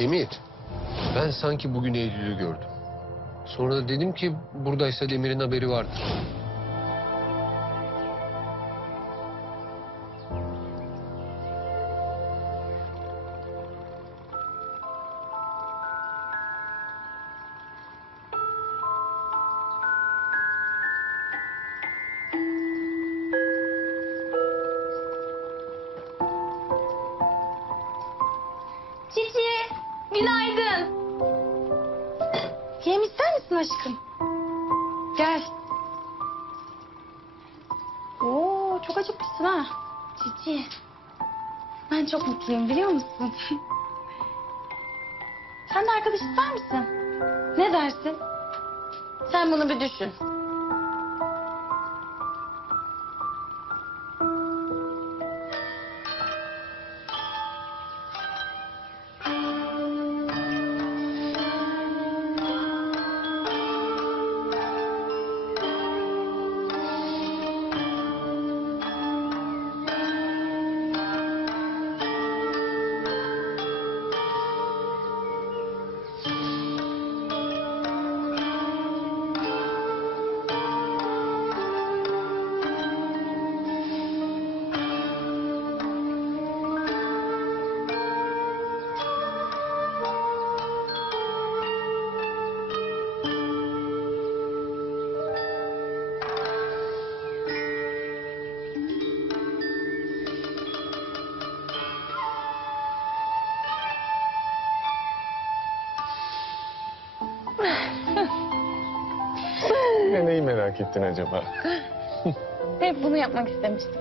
Demir, ben sanki bugün Eylül'ü gördüm. Sonra da dedim ki buradaysa Demir'in haberi vardır. Günaydın. Yem ister misin aşkım? Gel. Oo, çok acıkmışsın ha. Cici, ben çok mutluyum biliyor musun? Sen de arkadaş ister misin? Ne dersin? Sen bunu bir düşün. Yine neyi merak ettin acaba? Hep bunu yapmak istemiştim.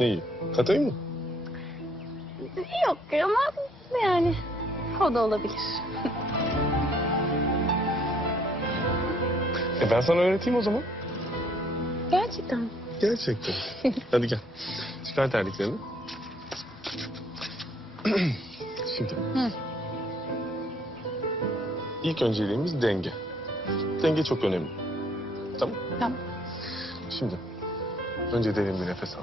Neyi? Katayı mı? Yok ama yani o da olabilir. E ben sana öğreteyim o zaman. Gerçekten mi? Gerçekten. Hadi gel. Çıkar terliklerini. Şimdi. İlk önceliğimiz denge. Denge çok önemli. Tamam. Tamam. Şimdi. Önce derin bir nefes al.